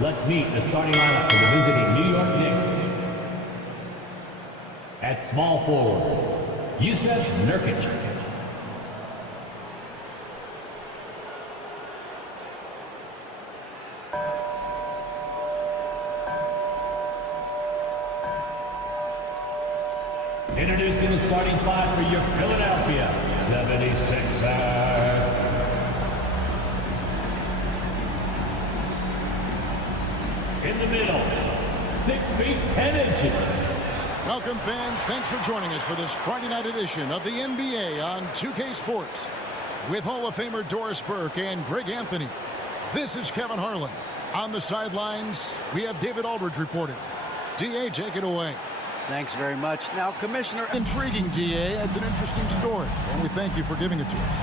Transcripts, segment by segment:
Let's meet the starting lineup for the visiting New York Knicks. At small forward, Yusuf Nurkic. Introducing the starting five for your Philadelphia 76ers. In the middle, 6 feet 10 inches. Welcome, fans. Thanks for joining us for this Friday night edition of the NBA on 2K Sports. With Hall of Famer Doris Burke and Greg Anthony, this is Kevin Harlan. On the sidelines, we have David Aldridge reporting. DA, take it away. Thanks very much. Now, Commissioner... Intriguing, DA. It's an interesting story, and we thank you for giving it to us.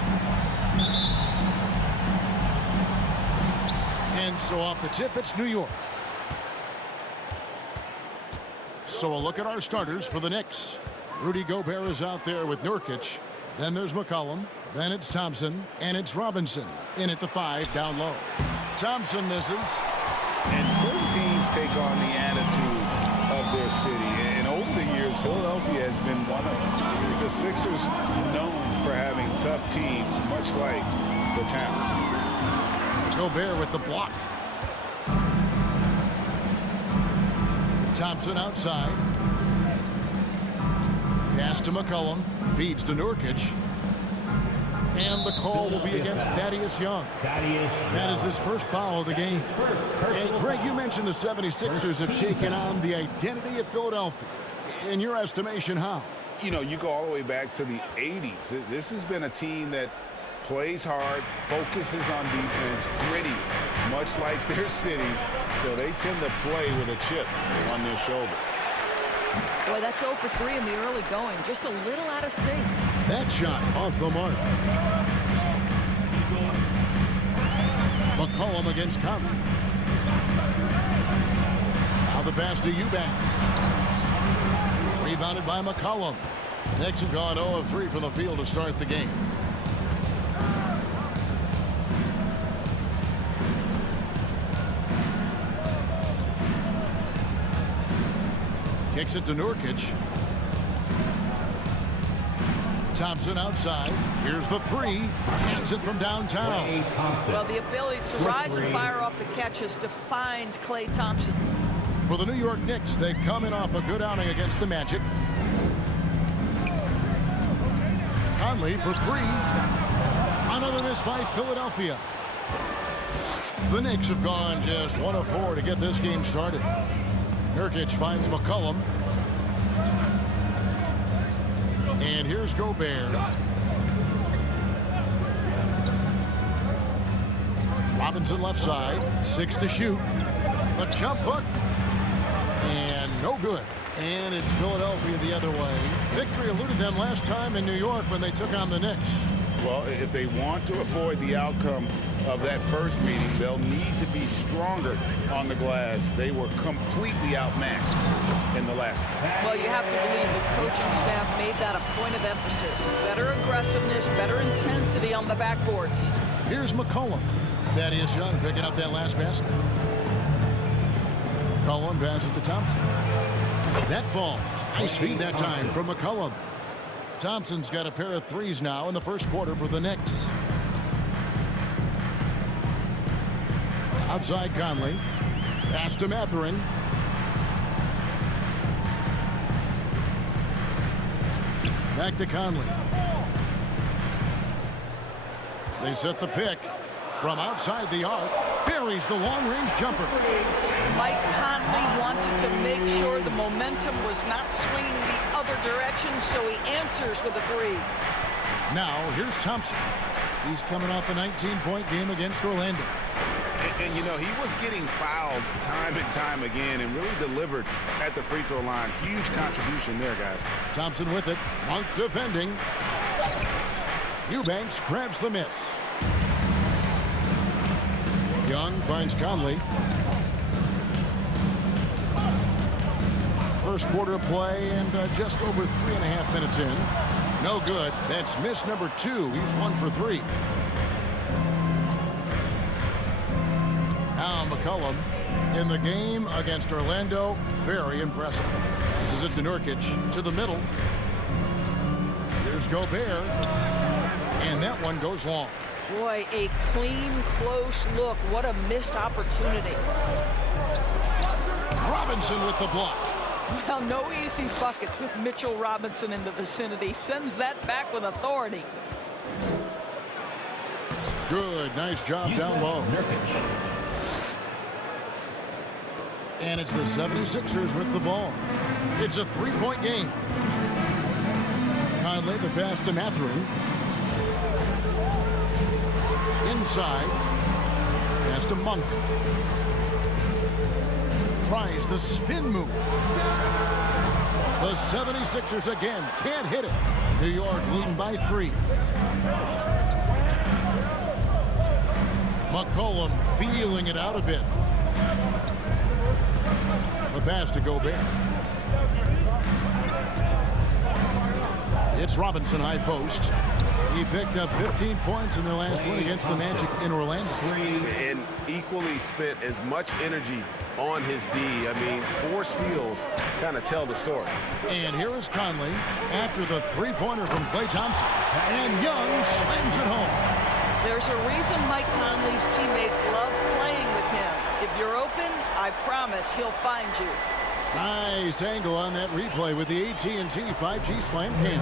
And so off the tip, it's New York. So a look at our starters for the Knicks. Rudy Gobert is out there with Nurkic. Then there's McCollum. Then it's Thompson. And it's Robinson. In at the 5, down low. Thompson misses. And certain teams take on the attitude of their city. And over the years, Philadelphia has been one of the Sixers known for having tough teams, much like the town. Gobert with the block. Thompson outside. Pass to McCollum. Feeds to Nurkic. And the call will be against Thaddeus Young. That is his first foul of the game. And Greg, you mentioned the 76ers have taken on the identity of Philadelphia. In your estimation, how? You know, you go all the way back to the 80s. This has been a team that plays hard, focuses on defense, gritty, much like their city. So they tend to play with a chip on their shoulder. Boy, that's 0 for 3 in the early going. Just a little out of sync. That shot off the mark. McCollum against Conley. Now the pass to Eubanks. Rebounded by McCollum. The Knicks have gone 0 of 3 from the field to start the game. Kicks it to Nurkic. Thompson outside. Here's the 3. Hands it from downtown. Well, the ability to rise and fire off the catch has defined Klay Thompson. For the New York Knicks, they come in off a good outing against the Magic. Conley for 3. Another miss by Philadelphia. The Knicks have gone just 1 of 4 to get this game started. Nurkic finds McCollum. And here's Gobert. Robinson left side. 6 to shoot. A jump hook. And no good. And it's Philadelphia the other way. Victory eluded them last time in New York when they took on the Knicks. Well, if they want to avoid the outcome of that first meeting, they'll need to be stronger on the glass. They were completely outmatched in the last one. Well, you have to believe the coaching staff made that a point of emphasis. Better aggressiveness, better intensity on the backboards. Here's McCollum. Thaddeus Young picking up that last basket. McCollum passes to Thompson. That falls. Nice feed that time from McCollum. Thompson's got a pair of 3s now in the first quarter for the Knicks. Outside Conley. Pass to Mathurin. Back to Conley. They set the pick from outside the arc. Buries the long-range jumper. Mike Conley wanted to make sure the momentum was not swinging the other direction, so he answers with a 3. Now, here's Thompson. He's coming off a 19-point game against Orlando. And, you know, he was getting fouled time and time again and really delivered at the free throw line. Huge contribution there, guys. Thompson with it. Monk defending. Eubanks grabs the miss. Young finds Conley. First quarter play and just over 3.5 minutes in. No good. That's miss number 2. He's 1 for 3. Now McCollum in the game against Orlando. Very impressive. This is it to Nurkic to the middle. Here's Gobert. And that one goes long. Boy, a clean, close look. What a missed opportunity. Robinson with the block. Well, no easy buckets with Mitchell Robinson in the vicinity. Sends that back with authority. Good, nice job down low. And it's the 76ers with the ball. It's a three-point game. Conley, the pass to Mathurin. Inside. Pass to Monk. Tries the spin move. The 76ers again can't hit it. New York leading by 3. McCollum feeling it out a bit. The pass to Gobert. It's Robinson high post. He picked up 15 points in their last win against the Magic in Orlando. And equally spent as much energy on his D. I mean, 4 steals kind of tell the story. And here is Conley after the three-pointer from Klay Thompson. And Young slams it home. There's a reason Mike Conley's teammates love playing with him. If you're open, I promise he'll find you. Nice angle on that replay with the AT&T 5G slam cam.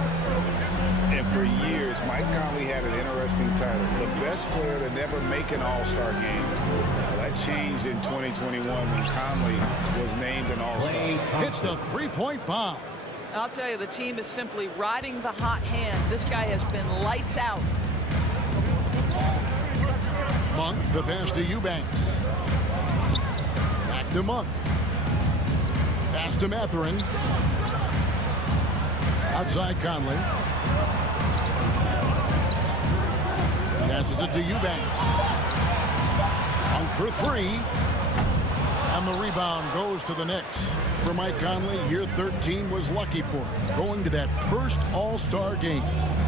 And for years, Mike Conley had an interesting title. The best player to never make an All-Star game. Well, that changed in 2021 when Conley was named an All-Star. Hits the three-point bomb. I'll tell you, the team is simply riding the hot hand. This guy has been lights out. Monk, the pass to Eubanks. Back to Monk. Pass to Mathurin. Outside Conley. Passes it to Eubanks. Monk for 3. And the rebound goes to the Knicks. For Mike Conley, year 13 was lucky for him, going to that first All-Star game.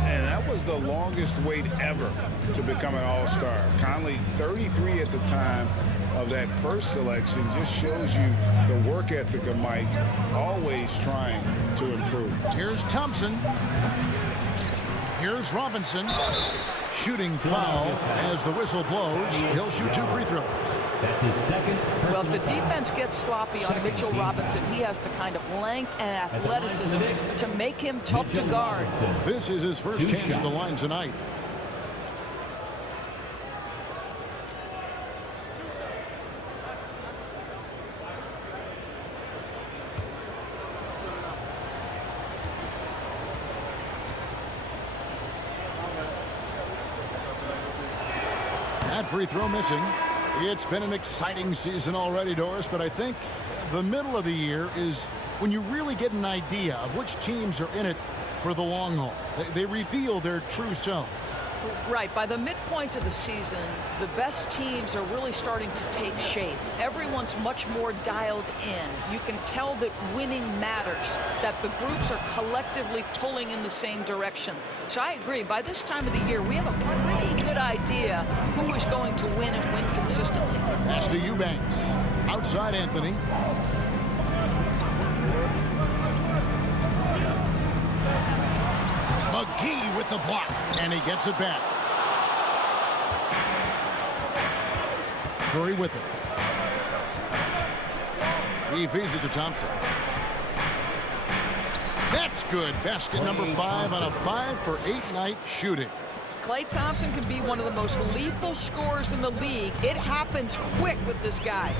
And that was the longest wait ever to become an All-Star. Conley, 33 at the time of that first selection, just shows you the work ethic of Mike, always trying to improve. Here's Thompson. Here's Robinson. Shooting foul as the whistle blows. He'll shoot 2 free throws. That's his second. Well, if the defense gets sloppy on Mitchell Robinson, he has the kind of length and athleticism to make him tough to guard. This is his first chance at the line tonight. That free throw missing. It's been an exciting season already, Doris, but I think the middle of the year is when you really get an idea of which teams are in it for the long haul. They reveal their true selves. Right. By the midpoint of the season, the best teams are really starting to take shape. Everyone's much more dialed in. You can tell that winning matters, that the groups are collectively pulling in the same direction. So I agree. By this time of the year, we have a pretty good idea who is going to win and win consistently. Pass to Eubanks. Outside Anthony. McGee with the block, and he gets it back. Curry with it. He feeds it to Thompson. That's good. Basket number 5 on a 5-for-8 night shooting. Klay Thompson can be one of the most lethal scorers in the league. It happens quick with this guy.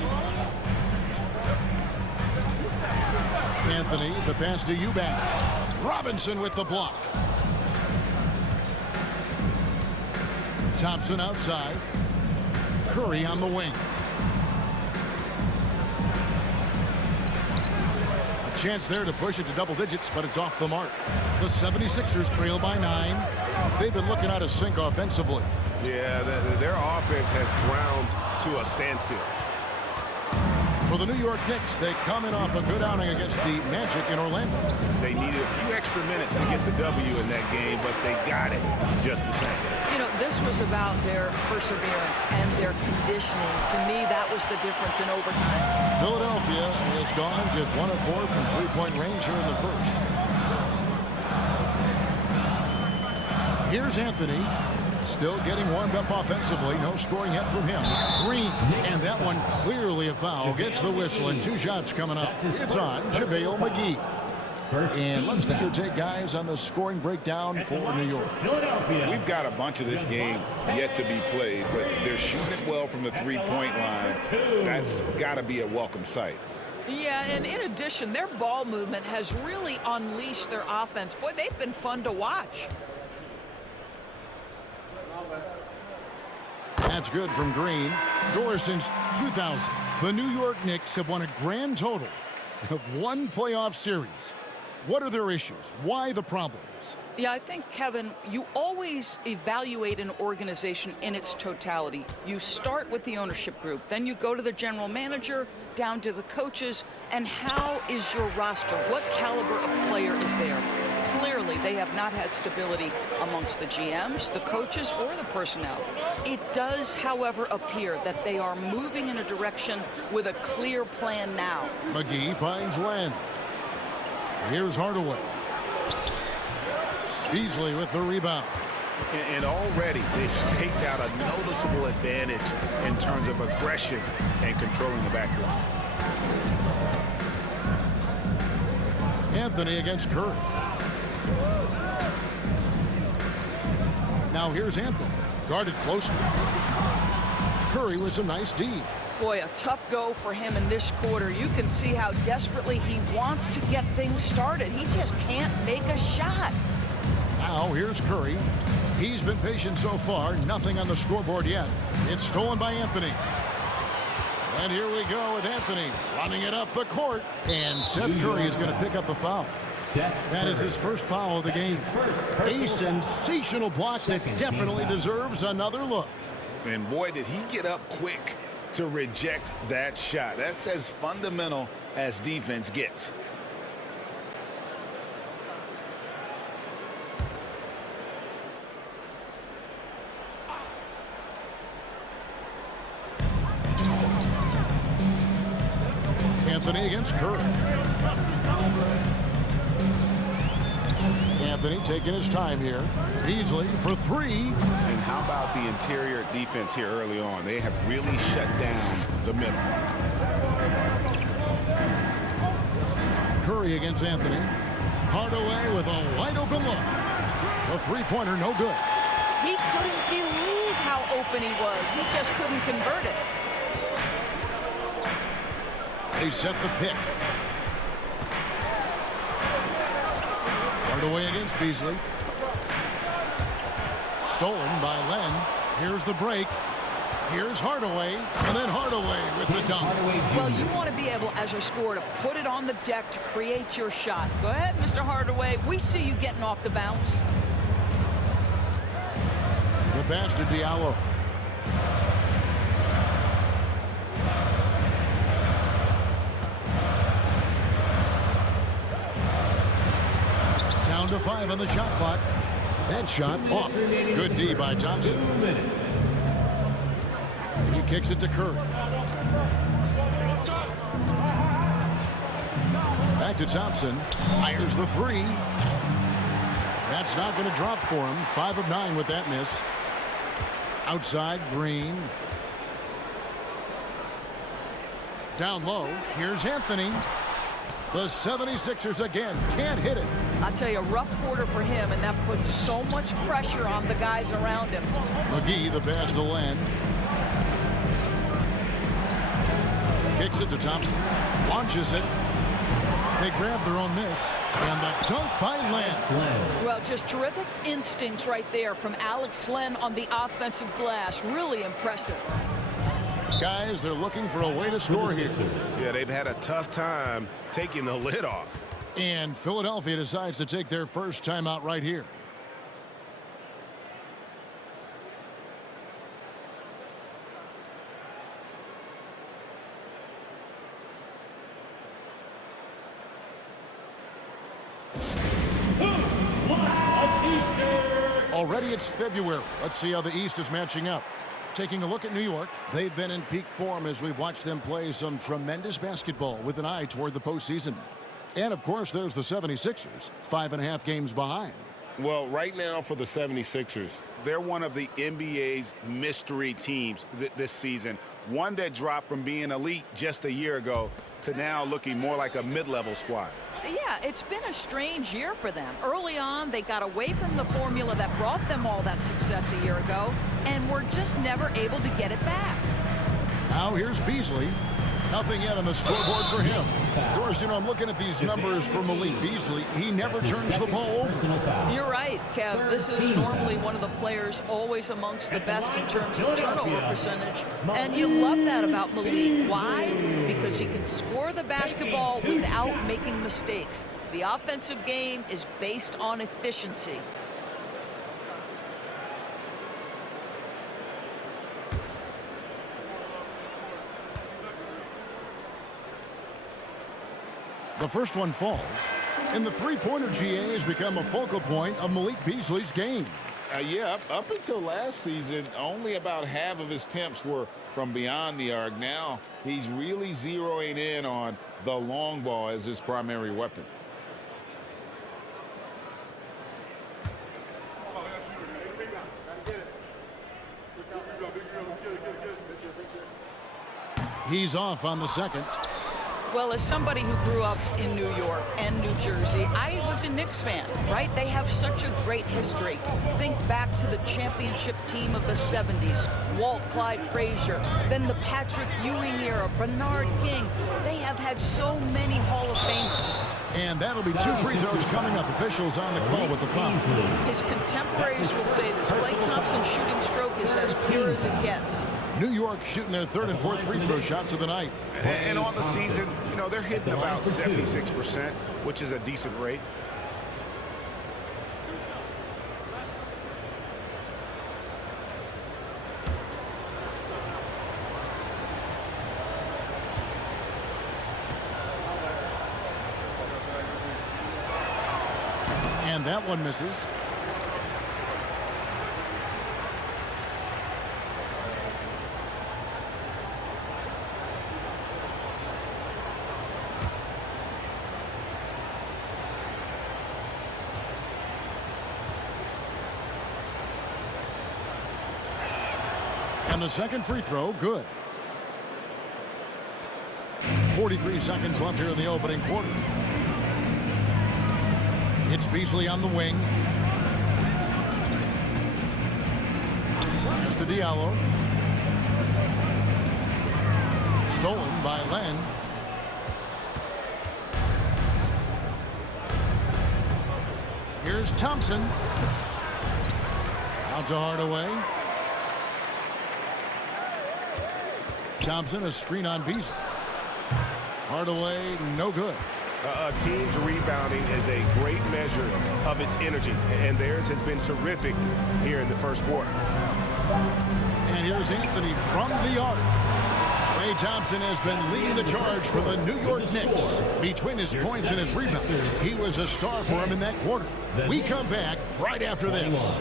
Anthony, the pass to Eubanks. Robinson with the block. Thompson outside. Curry on the wing. A chance there to push it to double digits, but it's off the mark. The 76ers trail by 9. They've been looking out of sync offensively. Yeah, their offense has ground to a standstill. For the New York Knicks, they come in off a good outing against the Magic in Orlando. They needed a few extra minutes to get the W in that game, but they got it just the same. You know, this was about their perseverance and their conditioning. To me, that was the difference in overtime. Philadelphia has gone just 1 of 4 from three-point range here in the first. Here's Anthony. Still getting warmed up offensively. No scoring yet from him. Green. And that one clearly a foul. Gets the whistle and 2 shots coming up. It's on JaVale McGee. And let's get your take, guys, on the scoring breakdown for New York. We've got a bunch of this game yet to be played, but they're shooting it well from the three-point line. That's got to be a welcome sight. Yeah, and in addition, their ball movement has really unleashed their offense. Boy, they've been fun to watch. That's good from Green. Doris, since 2000, the New York Knicks have won a grand total of 1 playoff series. What are their issues? Why the problems? Yeah, I think, Kevin, you always evaluate an organization in its totality. You start with the ownership group, then you go to the general manager, down to the coaches, and how is your roster? What caliber of player is there? Clearly, they have not had stability amongst the GMs, the coaches, or the personnel. It does, however, appear that they are moving in a direction with a clear plan now. McGee finds Len. Here's Hardaway. Beasley with the rebound. And already they've staked out a noticeable advantage in terms of aggression and controlling the backboard. Anthony against Curry. Now here's Anthony. Guarded closely. Curry with some nice D. Boy, a tough go for him in this quarter. You can see how desperately he wants to get things started. He just can't make a shot. Now here's Curry. He's been patient so far. Nothing on the scoreboard yet. It's stolen by Anthony. And here we go with Anthony running it up the court. And Seth Curry is going to pick up the foul. That is his first foul of the game. A sensational block that definitely deserves another look. And boy, did he get up quick to reject that shot. That's as fundamental as defense gets. Anthony against Curry. Anthony taking his time here. Beasley for 3. And how about the interior defense here early on? They have really shut down the middle. Curry against Anthony. Hardaway with a wide open look. The three-pointer no good. He couldn't believe how open he was. He just couldn't convert it. They set the pick. Hardaway against Beasley. Stolen by Len. Here's the break. Here's Hardaway. And then Hardaway with the dunk. Well, you want to be able, as a scorer, to put it on the deck to create your shot. Go ahead, Mr. Hardaway. We see you getting off the bounce. The pass to Diallo. Down to 5 on the shot clock. That shot off. Good D by Thompson. He kicks it to Curry. Back to Thompson. Fires the 3. That's not going to drop for him. 5 of 9 with that miss. Outside, Green. Down low. Here's Anthony. The 76ers again can't hit it. I'll tell you, a rough quarter for him, and that puts so much pressure on the guys around him. McGee, the pass to Len. Kicks it to Thompson. Launches it. They grab their own miss. And the dunk by Len. Well, just terrific instincts right there from Alex Len on the offensive glass. Really impressive. Guys, they're looking for a way to score here. Yeah, they've had a tough time taking the lid off. And Philadelphia decides to take their first timeout right here. Already it's February. Let's see how the East is matching up. Taking a look at New York, they've been in peak form as we've watched them play some tremendous basketball with an eye toward the postseason. And, of course, there's the 76ers, 5.5 games behind. Well, right now for the 76ers, they're one of the NBA's mystery teams this season. One that dropped from being elite just a year ago to now looking more like a mid-level squad. Yeah, it's been a strange year for them. Early on, they got away from the formula that brought them all that success a year ago, and were just never able to get it back. Now here's Beasley. Nothing yet on the scoreboard for him. Of course, I'm looking at these numbers for Malik Beasley. He never turns the ball over. You're right, Kev. This is normally one of the players always amongst the best in terms of turnover percentage. And you love that about Malik. Why? Because he can score the basketball without making mistakes. The offensive game is based on efficiency. The first one falls, and the three-pointer GA has become a focal point of Malik Beasley's game. Up until last season, only about half of his attempts were from beyond the arc. Now he's really zeroing in on the long ball as his primary weapon. He's off on the second. Well, as somebody who grew up in New York and New Jersey, I was a Knicks fan, right? They have such a great history. Think back to the championship team of the 70s, Walt Clyde Frazier, then the Patrick Ewing era, Bernard King. They have had so many Hall of Famers. And that'll be 2 free throws coming up. Officials on the call with the foul. His contemporaries will say this. Klay Thompson's shooting stroke is as pure as it gets. New York shooting their 3rd and 4th free throw shots of the night. And on the season, they're hitting about 76%, which is a decent rate. And that one misses. And the second free throw, good. 43 seconds left here in the opening quarter. It's Beasley on the wing. Here's to Diallo. Stolen by Len. Here's Thompson. Out to Hardaway. Thompson, a screen on Beasley. Hardaway, no good. A team's rebounding is a great measure of its energy, and theirs has been terrific here in the first quarter. And here's Anthony from the arc. Klay Thompson has been leading the charge for the New York Knicks. Between his points and his rebounds, he was a star for him in that quarter. We come back right after this.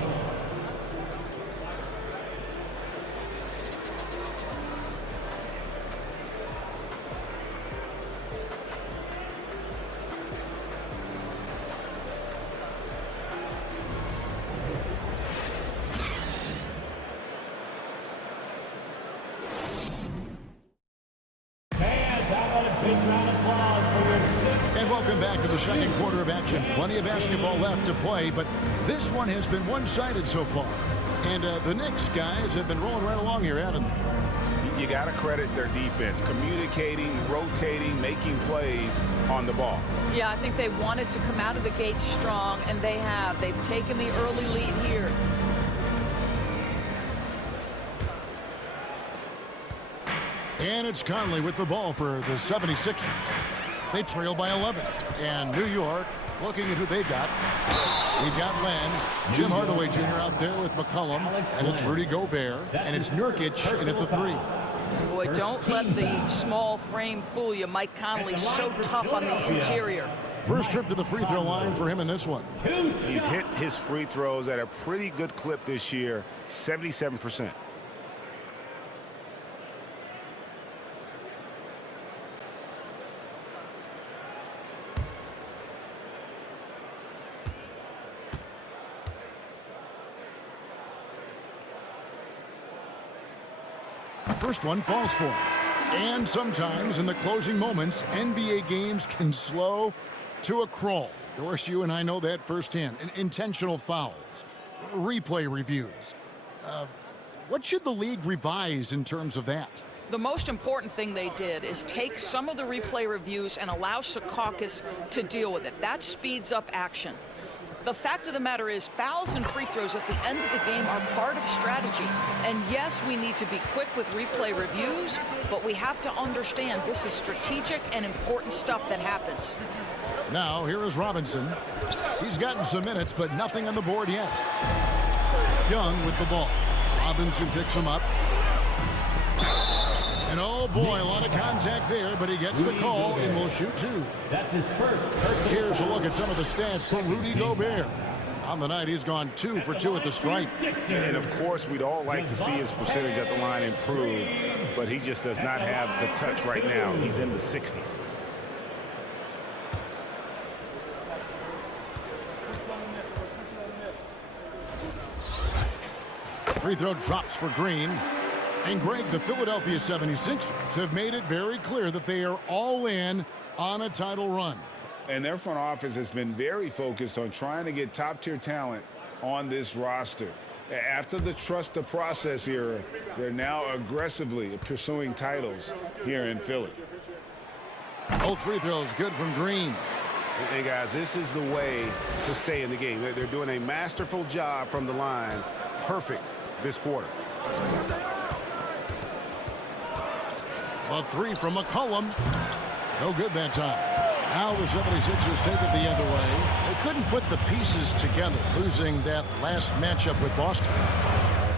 And welcome back to the second quarter of action. Plenty of basketball left to play, but this one has been one-sided so far. And the Knicks guys have been rolling right along here, haven't they? You got to credit their defense, communicating, rotating, making plays on the ball. Yeah, I think they wanted to come out of the gate strong, and they have. They've taken the early lead here. And it's Conley with the ball for the 76ers. They trail by 11. And New York looking at who they've got. We've got Len, Tim Hardaway Jr. out there with McCollum, and it's Rudy Gobert, and it's Nurkic in at the 3. Boy, don't let the small frame fool you. Mike Conley's so tough on the interior. First trip to the free throw line for him in this one. He's hit his free throws at a pretty good clip this year, 77%. first one falls for him. And sometimes in the closing moments, NBA games can slow to a crawl. Doris, you and I know that firsthand. Intentional fouls, replay reviews. What should the league revise in terms of that? The most important thing they did is take some of the replay reviews and allow Secaucus to deal with it. That speeds up action. The fact of the matter is fouls and free throws at the end of the game are part of strategy. And yes, we need to be quick with replay reviews, but we have to understand this is strategic and important stuff that happens. Now, here is Robinson. He's gotten some minutes, but nothing on the board yet. Young with the ball. Robinson picks him up. And oh boy, a lot of contact there, but he gets the call and will shoot two. That's his first. Here's a look at some of the stats for Rudy Gobert. On the night, he's gone 2 for 2 at the stripe. And of course, we'd all like to see his percentage at the line improve, but he just does not have the touch right now. He's in the 60s. Free throw drops for Green. And Greg, the Philadelphia 76ers have made it very clear that they are all in on a title run. And their front office has been very focused on trying to get top-tier talent on this roster. After the trust the process era, they're now aggressively pursuing titles here in Philly. Both free throws good from Green. Hey, guys, this is the way to stay in the game. They're doing a masterful job from the line. Perfect this quarter. A three from McCollum. No good that time. Now the 76ers take it the other way. They couldn't put the pieces together, losing that last matchup with Boston.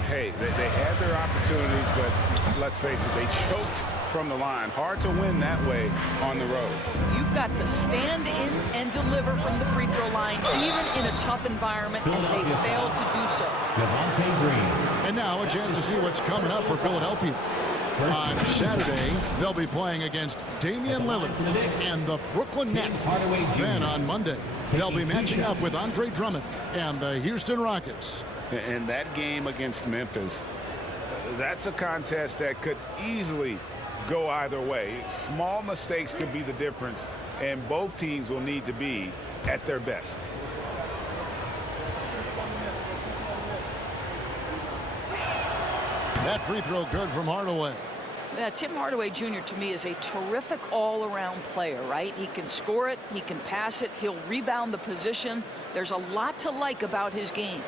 Hey, they had their opportunities, but let's face it, they choked from the line. Hard to win that way on the road. You've got to stand in and deliver from the free throw line, even in a tough environment, and they failed to do so. Javonte Green. And now a chance to see what's coming up for Philadelphia. On Saturday, they'll be playing against Damian Lillard and the Brooklyn Nets. Then on Monday, they'll be matching up with Andre Drummond and the Houston Rockets. And that game against Memphis, that's a contest that could easily go either way. Small mistakes could be the difference, and both teams will need to be at their best. That free throw good from Hardaway. Tim Hardaway Jr. to me is a terrific all-around player, right? He can score it, he can pass it, he'll rebound the position. There's a lot to like about his game.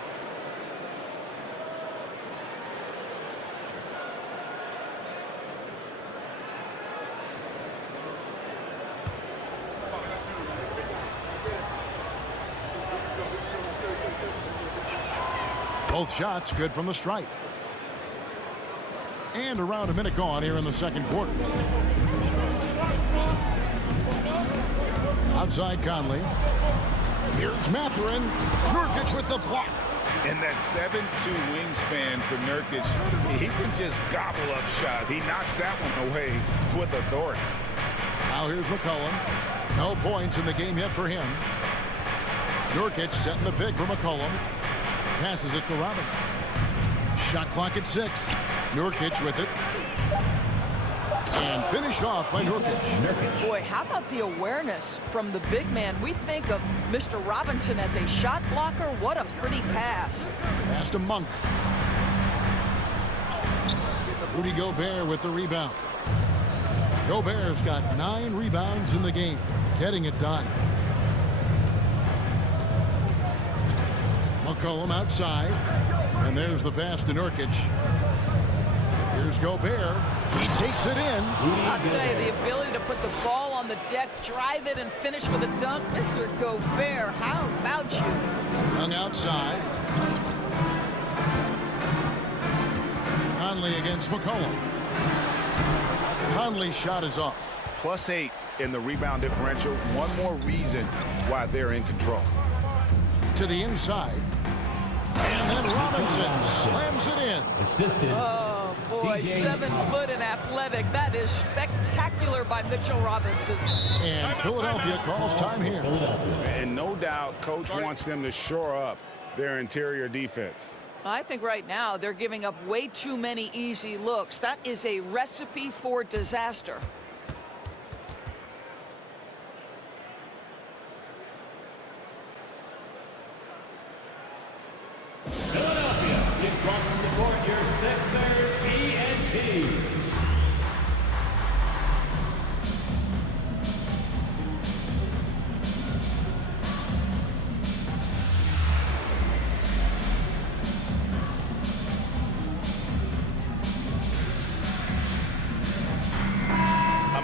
Both shots good from the stripe. And around a minute gone here in the second quarter. Outside Conley. Here's Mathurin. Nurkic with the block. And that 7'2" wingspan for Nurkic, he can just gobble up shots. He knocks that one away with authority. Now here's McCollum. No points in the game yet for him. Nurkic setting the pick for McCollum. Passes it to Robinson. Shot clock at 6. Nurkic with it. And finished off by Nurkic. Boy, how about the awareness from the big man? We think of Mr. Robinson as a shot blocker. What a pretty pass. Pass to Monk. Rudy Gobert with the rebound. Gobert's got 9 rebounds in the game. Getting it done. McCollum outside. And there's the pass to Nurkic. Here's Gobert. He takes it in. I'll tell you, the ability to put the ball on the deck, drive it, and finish with a dunk. Mr. Gobert, how about you? Young outside. Conley against McCollum. Conley's shot is off. +8 in the rebound differential. One more reason why they're in control. To the inside. And then Robinson slams it in. Assisted. Oh, boy, 7 foot and athletic. That is spectacular by Mitchell Robinson. And Philadelphia calls time here. And no doubt, Coach wants them to shore up their interior defense. I think right now they're giving up way too many easy looks. That is a recipe for disaster. Philadelphia, in front from the court, your Sixers, myNBA.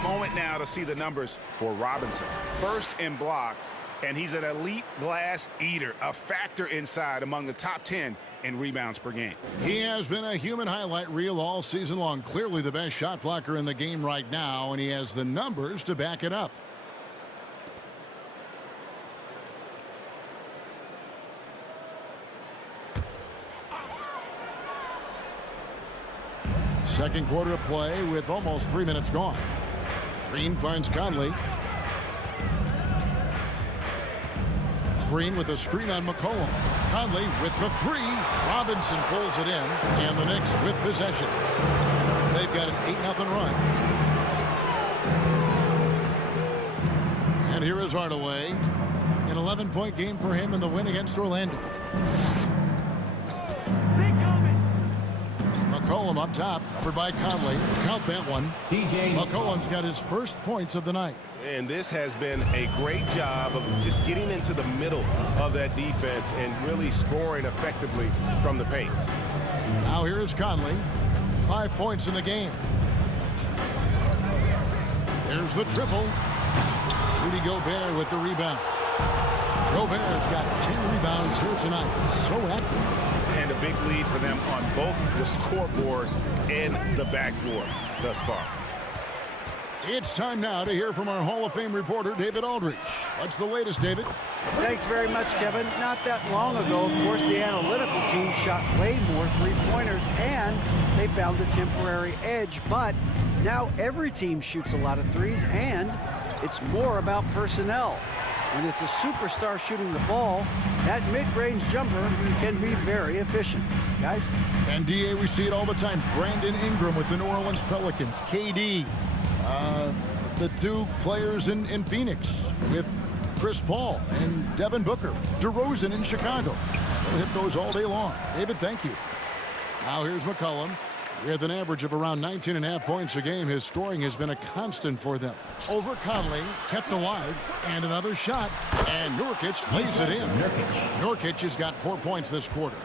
Moment now to see the numbers for Robinson. First in blocks, and he's an elite glass eater, a factor inside among the top 10 in rebounds per game. He has been a human highlight reel all season long. Clearly the best shot blocker in the game right now, and he has the numbers to back it up. Second quarter of play with almost 3 minutes gone. Green finds Conley. Green with a screen on McCollum. Conley with the three. Robinson pulls it in, and the Knicks with possession. They've got an 8-0 run. And here is Hardaway. An 11-point game for him in the win against Orlando. McCollum up top, covered by Conley. Count that one. McCollum's got his first points of the night. And this has been a great job of just getting into the middle of that defense and really scoring effectively from the paint. Now here is Conley. 5 points in the game. There's the triple. Rudy Gobert with the rebound. Gobert's got 10 rebounds here tonight. So active. And a big lead for them on both the scoreboard and the backboard thus far. It's time now to hear from our Hall of Fame reporter, David Aldridge. What's the latest, David? Thanks very much, Kevin. Not that long ago, of course, the analytical team shot way more three-pointers, and they found a temporary edge. But now every team shoots a lot of threes, and it's more about personnel. When it's a superstar shooting the ball, that mid-range jumper can be very efficient. Guys? And, DA, we see it all the time. Brandon Ingram with the New Orleans Pelicans. KD. The two players in Phoenix with Chris Paul and Devin Booker. DeRozan in Chicago. We'll hit those all day long. David, thank you. Now here's McCollum. With an average of around 19.5 points a game, his scoring has been a constant for them. Over Conley, kept alive, and another shot, and Nurkic lays it in. Nurkic has got 4 points this quarter.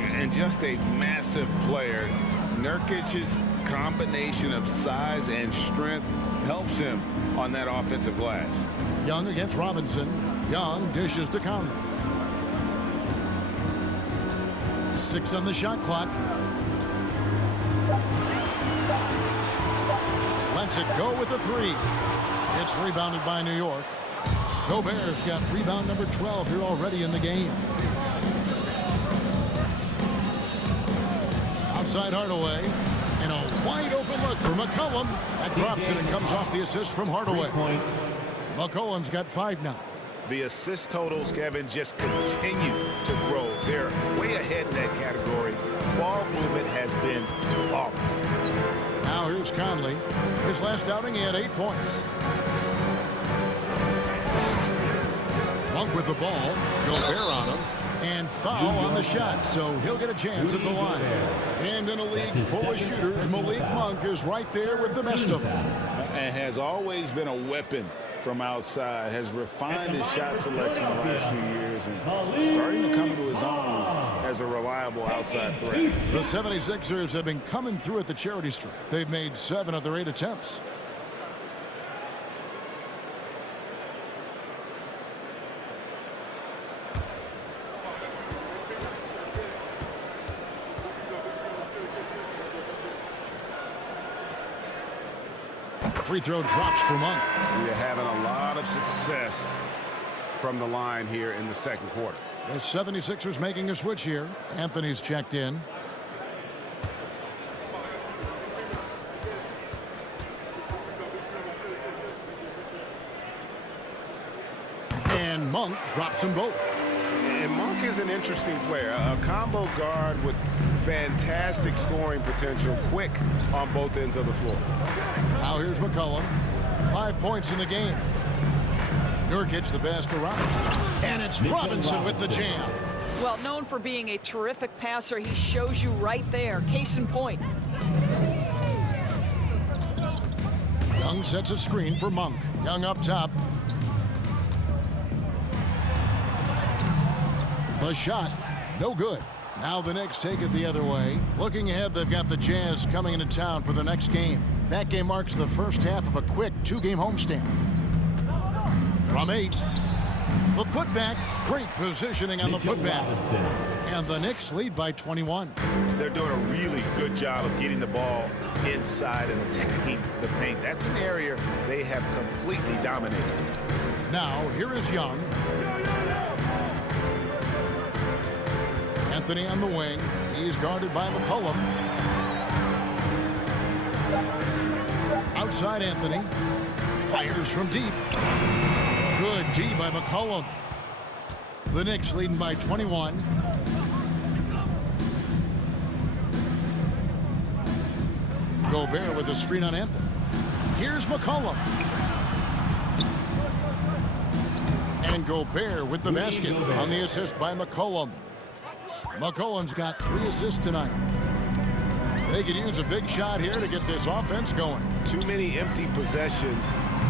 And just a massive player. Nurkic's combination of size and strength helps him on that offensive glass. Young against Robinson. Young dishes to Conley. 6 on the shot clock. Lets it go with a three. It's rebounded by New York. Gobert's got rebound number 12 here already in the game. Outside Hardaway. And a wide open look for McCollum. That drops it and comes off the assist from Hardaway. McCollum's got 5 now. The assist totals, Kevin, just continue to grow. They're way ahead in that category. Ball movement has been flawless. Now here's Conley. His last outing, he had 8 points. Monk with the ball. Gobert on him. And foul on the shot, so he'll get a chance at the line. And in a league full of shooters, Malik Monk is right there with the best of them. And has always been a weapon from outside, has refined his shot selection the last few years, and starting to come into his own as a reliable outside threat. The 76ers have been coming through at the charity stripe. They've made 7 of their 8 attempts. Free throw drops for Monk. We're having a lot of success from the line here in the second quarter. The 76ers making a switch here. Anthony's checked in. And Monk drops them both. And Monk Monk is an interesting player, a combo guard with fantastic scoring potential, quick on both ends of the floor. Now here's McCollum. 5 points in the game. Nurkic, the pass to Robinson. And it's Robinson with the jam. Well, known for being a terrific passer, he shows you right there. Case in point. Young sets a screen for Monk. Young up top. The shot, no good. Now the Knicks take it the other way. Looking ahead, they've got the Jazz coming into town for the next game. That game marks the first half of a quick 2-game homestand. From 8, the putback. Great positioning on the putback. And the Knicks lead by 21. They're doing a really good job of getting the ball inside and attacking the paint. That's an area they have completely dominated. Now, here is Young. Anthony on the wing. He's guarded by McCollum. Outside Anthony. Fires from deep. Good D by McCollum. The Knicks leading by 21. Gobert with a screen on Anthony. Here's McCollum. And Gobert with the basket on the assist by McCollum. McCollum's got 3 assists tonight. They could use a big shot here to get this offense going. Too many empty possessions.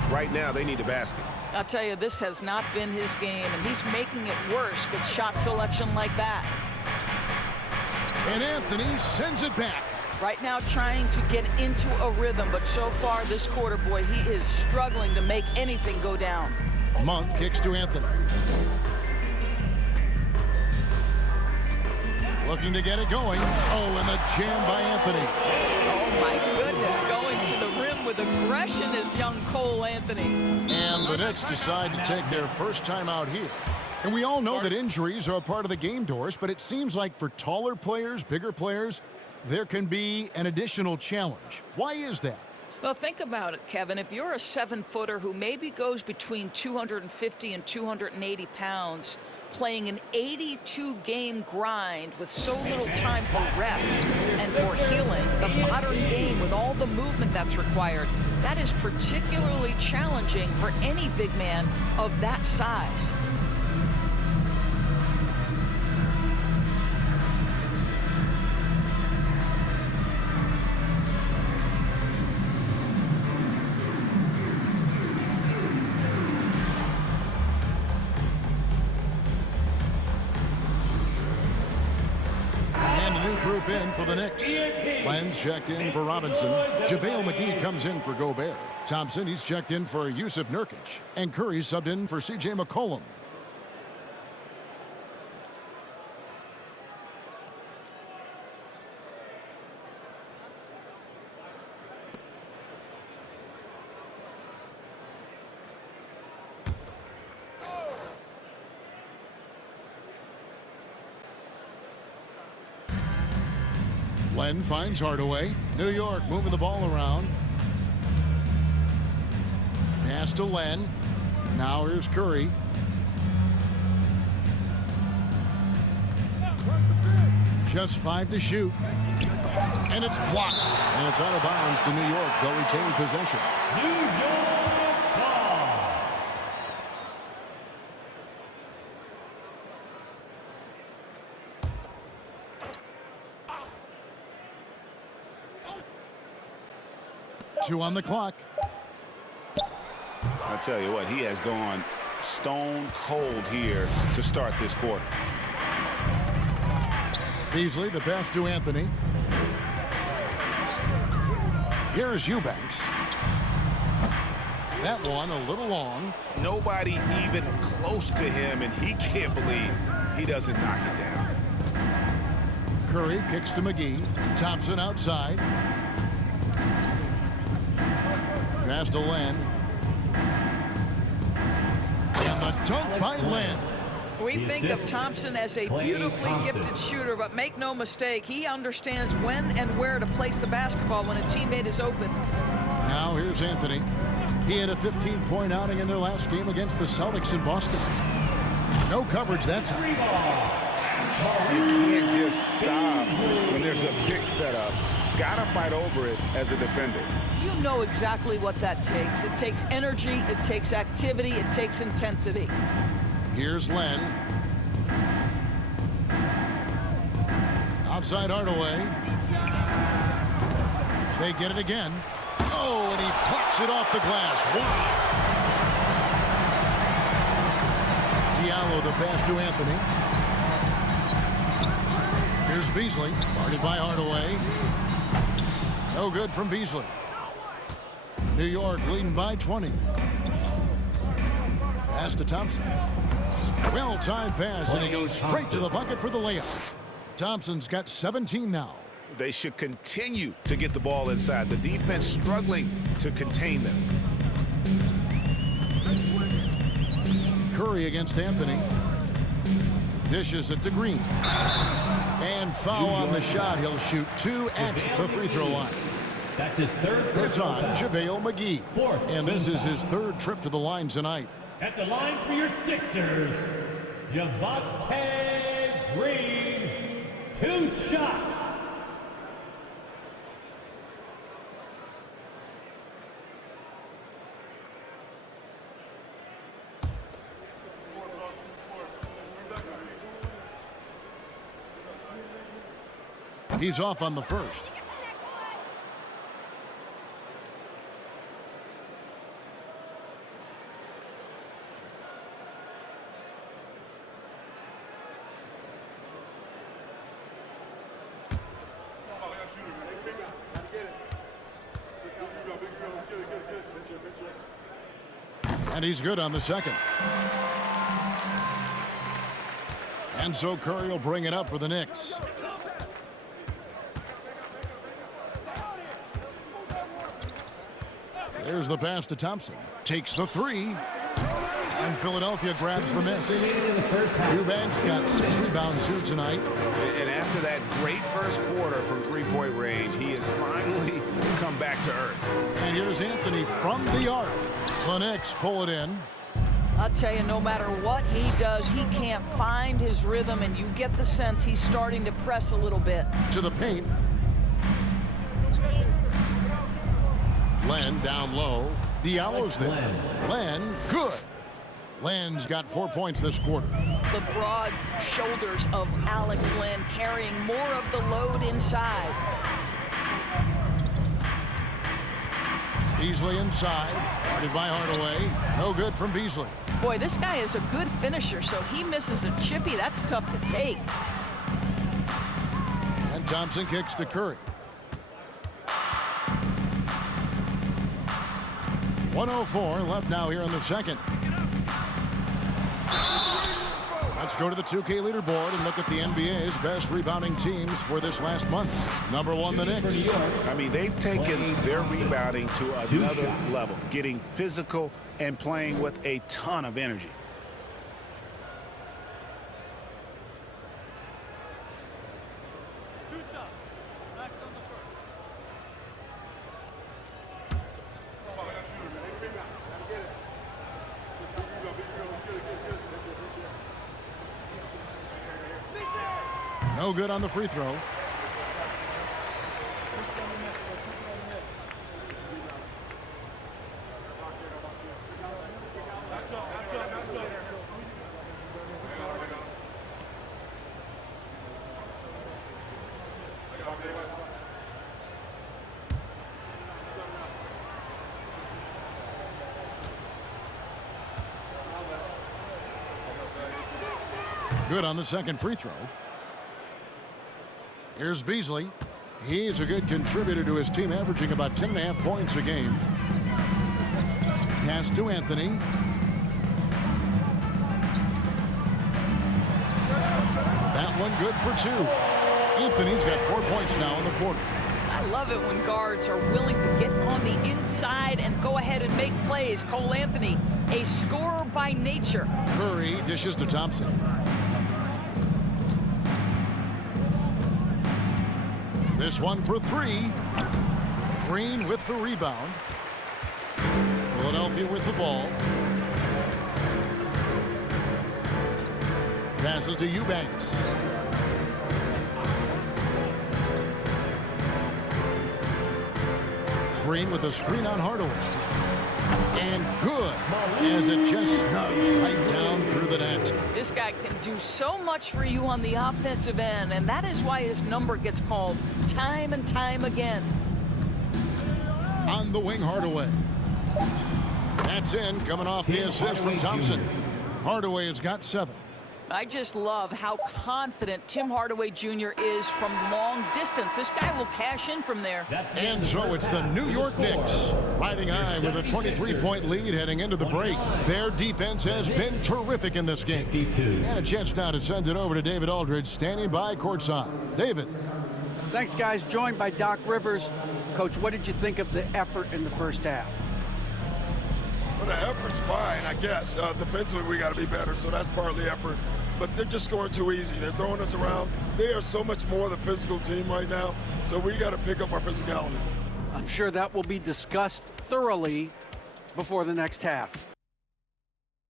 Right now, they need a basket. I'll tell you, this has not been his game, and he's making it worse with shot selection like that. And Anthony sends it back. Right now trying to get into a rhythm, but so far this quarter, boy, he is struggling to make anything go down. Monk kicks to Anthony. Looking to get it going. Oh, and the jam by Anthony. Oh, my goodness, going to the rim with aggression is young Cole Anthony. And the Knicks decide to take their first time out here. And we all know that injuries are a part of the game, Doris, but it seems like for taller players, bigger players, there can be an additional challenge. Why is that? Well, think about it, Kevin. If you're a 7-footer who maybe goes between 250 and 280 pounds, playing an 82-game grind with so little time for rest and for healing, the modern game with all the movement that's required, that is particularly challenging for any big man of that size. Group in for the Knicks. Lenz checked in for Robinson. JaVale McGee comes in for Gobert. Thompson, he's checked in for Yusuf Nurkic. And Curry subbed in for C.J. McCollum. Len finds Hardaway. New York moving the ball around. Pass to Len. Now here's Curry. Just 5 to shoot. And it's blocked. And it's out of bounds to New York. They'll retain possession. New York ball. Two on the clock. I tell you what, he has gone stone cold here to start this quarter. Beasley, the pass to Anthony. Here's Eubanks. That one a little long. Nobody even close to him, and he can't believe he doesn't knock it down. Curry kicks to McGee. Thompson outside. Pass to Len. And the dunk by Len. We think of Thompson as a beautifully gifted shooter, but make no mistake, he understands when and where to place the basketball when a teammate is open. Now here's Anthony. He had a 15-point outing in their last game against the Celtics in Boston. No coverage that time. You can't just stop when there's a pick set up. Got to fight over it as a defender. You know exactly what that takes. It takes energy, it takes activity, it takes intensity. Here's Len. Outside Hardaway. They get it again. Oh, and he plucks it off the glass. Wow. Diallo the pass to Anthony. Here's Beasley. Guarded by Hardaway. No good from Beasley. New York leading by 20. Pass to Thompson. Well-timed pass, and he goes straight to the bucket for the layup. Thompson's got 17 now. They should continue to get the ball inside. The defense struggling to contain them. Curry against Anthony. Dishes it to Green. And foul on the shot. He'll shoot 2 at the free throw line. That's his third. It's on JaVale McGee. And this is his third trip to the line tonight. At the line for your Sixers, Javonte Green. 2 shots. He's off on the first. And he's good on the second. And so Curry will bring it up for the Knicks. There's the pass to Thompson. Takes the three. And Philadelphia grabs the miss. Eubanks got 6 rebounds here tonight. And after that great first quarter from three-point range, he has finally come back to earth. And here's Anthony from the arc. The Knicks pull it in. I'll tell you, no matter what he does, he can't find his rhythm, and you get the sense he's starting to press a little bit. To the paint. Len down low. Diallo's there. Len, good. Len's got 4 points this quarter. The broad shoulders of Alex Len carrying more of the load inside. Beasley inside. Guarded by Hardaway. No good from Beasley. Boy, this guy is a good finisher, so he misses a chippy. That's tough to take. And Thompson kicks to Curry. 1:04 left now here in the second. Let's go to the 2K leaderboard and look at the NBA's best rebounding teams for this last month. Number 1, the Knicks. I mean, they've taken their rebounding to another level, getting physical and playing with a ton of energy. No good on the free throw. Good on the second free throw. Here's Beasley. He's a good contributor to his team, averaging about 10.5 points a game. Pass to Anthony. That one good for 2. Anthony's got 4 points now in the quarter. I love it when guards are willing to get on the inside and go ahead and make plays. Cole Anthony, a scorer by nature. Curry dishes to Thompson. This one for 3. Green with the rebound. Philadelphia with the ball. Passes to Eubanks. Green with a screen on Hardaway. And good, as it just snugs right down through the net. This guy can do so much for you on the offensive end, and that is why his number gets called time and time again. On the wing, Hardaway. That's in, coming off the assist from Thompson. Hardaway has got 7. I just love how confident Tim Hardaway Jr. is from long distance. This guy will cash in from there. And so it's the New York Knicks riding high with a 23-point lead heading into the break. Their defense has been terrific in this game. And a chance now to send it over to David Aldridge, standing by courtside. David. Thanks, guys. Joined by Doc Rivers. Coach, what did you think of the effort in the first half? Well, the effort's fine, I guess. Defensively, we got to be better, so that's part of the effort. But they're just scoring too easy. They're throwing us around. They are so much more the physical team right now, so we got to pick up our physicality. I'm sure that will be discussed thoroughly before the next half.